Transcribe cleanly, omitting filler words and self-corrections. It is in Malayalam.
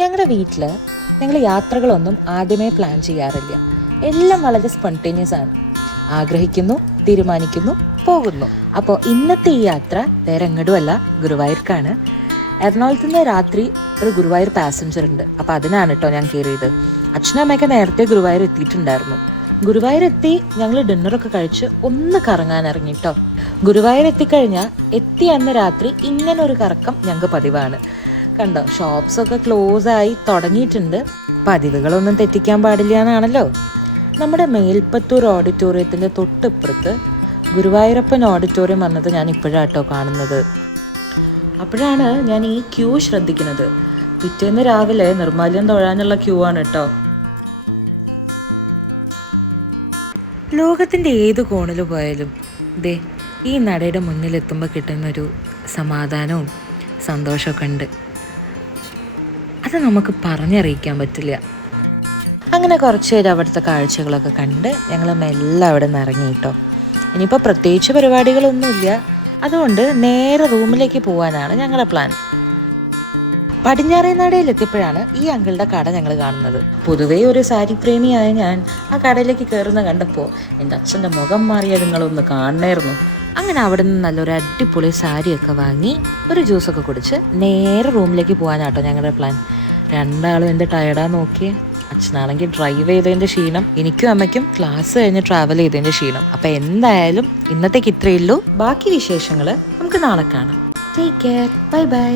ഞങ്ങളുടെ വീട്ടിൽ ഞങ്ങൾ യാത്രകളൊന്നും ആദ്യമേ പ്ലാൻ ചെയ്യാറില്ല. എല്ലാം വളരെ സ്പോണ്ടേനിയസ് ആണ്. ആഗ്രഹിക്കുന്നു, തീരുമാനിക്കുന്നു, പോകുന്നു. അപ്പോൾ ഇന്നത്തെ ഈ യാത്ര വേറെ എങ്ങോട്ടുമല്ല, ഗുരുവായൂർക്കാണ്. എറണാകുളത്ത് നിന്ന് രാത്രി ഒരു ഗുരുവായൂർ പാസഞ്ചർ ഉണ്ട്. അപ്പോൾ അതിനാണ് കേട്ടോ ഞാൻ കയറിയത്. അച്ഛനും അമ്മയൊക്കെ നേരത്തെ ഗുരുവായൂർ എത്തിയിട്ടുണ്ടായിരുന്നു. ഗുരുവായൂർ എത്തി ഞങ്ങൾ ഡിന്നറൊക്കെ കഴിച്ച് ഒന്ന് കറങ്ങാൻ ഇറങ്ങി കേട്ടോ. ഗുരുവായൂർ എത്തിക്കഴിഞ്ഞാൽ എത്തിയ അന്ന് രാത്രി ഇങ്ങനെ ഒരു കറക്കം ഞങ്ങൾക്ക് പതിവാണ്. കണ്ടോ, ഷോപ്സൊക്കെ ക്ലോസ് ആയി തുടങ്ങിയിട്ടുണ്ട്. പതിവുകളൊന്നും തെറ്റിക്കാൻ പാടില്ല എന്നാണല്ലോ. നമ്മുടെ മേൽപ്പത്തൂർ ഓഡിറ്റോറിയത്തിൻ്റെ തൊട്ടിപ്പുറത്ത് ഗുരുവായൂരപ്പൻ ഓഡിറ്റോറിയം വന്നത് ഞാൻ ഇപ്പോഴാട്ടോ കാണുന്നത്. അപ്പോഴാണ് ഞാൻ ഈ ക്യൂ ശ്രദ്ധിക്കുന്നത്. പിറ്റേന്ന് രാവിലെ നിർമ്മാല്യം തൊഴാനുള്ള ക്യൂ ആണ് കേട്ടോ. ലോകത്തിൻ്റെ ഏത് കോണിൽ പോയാലും ദേ ഈ നടയുടെ മുന്നിലെത്തുമ്പോൾ കിട്ടുന്നൊരു സമാധാനവും സന്തോഷമൊക്കെ ഉണ്ട്. അത് നമുക്ക് പറഞ്ഞറിയിക്കാൻ പറ്റില്ല. അങ്ങനെ കുറച്ച് നേരം അവിടുത്തെ കാഴ്ചകളൊക്കെ കണ്ട് ഞങ്ങൾ മെല്ലെ അവിടെ നിന്ന് ഇറങ്ങി കേട്ടോ. ഇനിയിപ്പോൾ പ്രത്യേകിച്ച് പരിപാടികളൊന്നുമില്ല, അതുകൊണ്ട് നേരെ റൂമിലേക്ക് പോകാനാണ് ഞങ്ങളുടെ പ്ലാൻ. പടിഞ്ഞാറേ നടയിലെത്തിയപ്പോഴാണ് ഈ അങ്കിളുടെ കട ഞങ്ങൾ കാണുന്നത്. പൊതുവേ ഒരു സാരി പ്രേമിയായ ഞാൻ ആ കടയിലേക്ക് കയറുന്ന കണ്ടപ്പോൾ എൻ്റെ അച്ഛൻ്റെ മുഖം മാറിയത് നിങ്ങളൊന്ന് കാണണമായിരുന്നു. അങ്ങനെ അവിടെ നിന്ന് നല്ലൊരു അടിപൊളി സാരിയൊക്കെ വാങ്ങി ഒരു ജ്യൂസൊക്കെ കുടിച്ച് നേരെ റൂമിലേക്ക് പോകാനാട്ടോ ഞങ്ങളുടെ പ്ലാൻ. രണ്ടാളും എൻ്റെ ടയർഡാന്ന് നോക്കിയേ. അച്ഛനാണെങ്കിൽ ഡ്രൈവ് ചെയ്തതിൻ്റെ ക്ഷീണം, എനിക്കും അമ്മയ്ക്കും ക്ലാസ് കഴിഞ്ഞ് ട്രാവൽ ചെയ്തതിൻ്റെ ക്ഷീണം. അപ്പം എന്തായാലും ഇന്നത്തേക്ക് ഇത്രയേ ഉള്ളൂ. ബാക്കി വിശേഷങ്ങൾ നമുക്ക് നാളെ കാണാം. Take care, bye bye.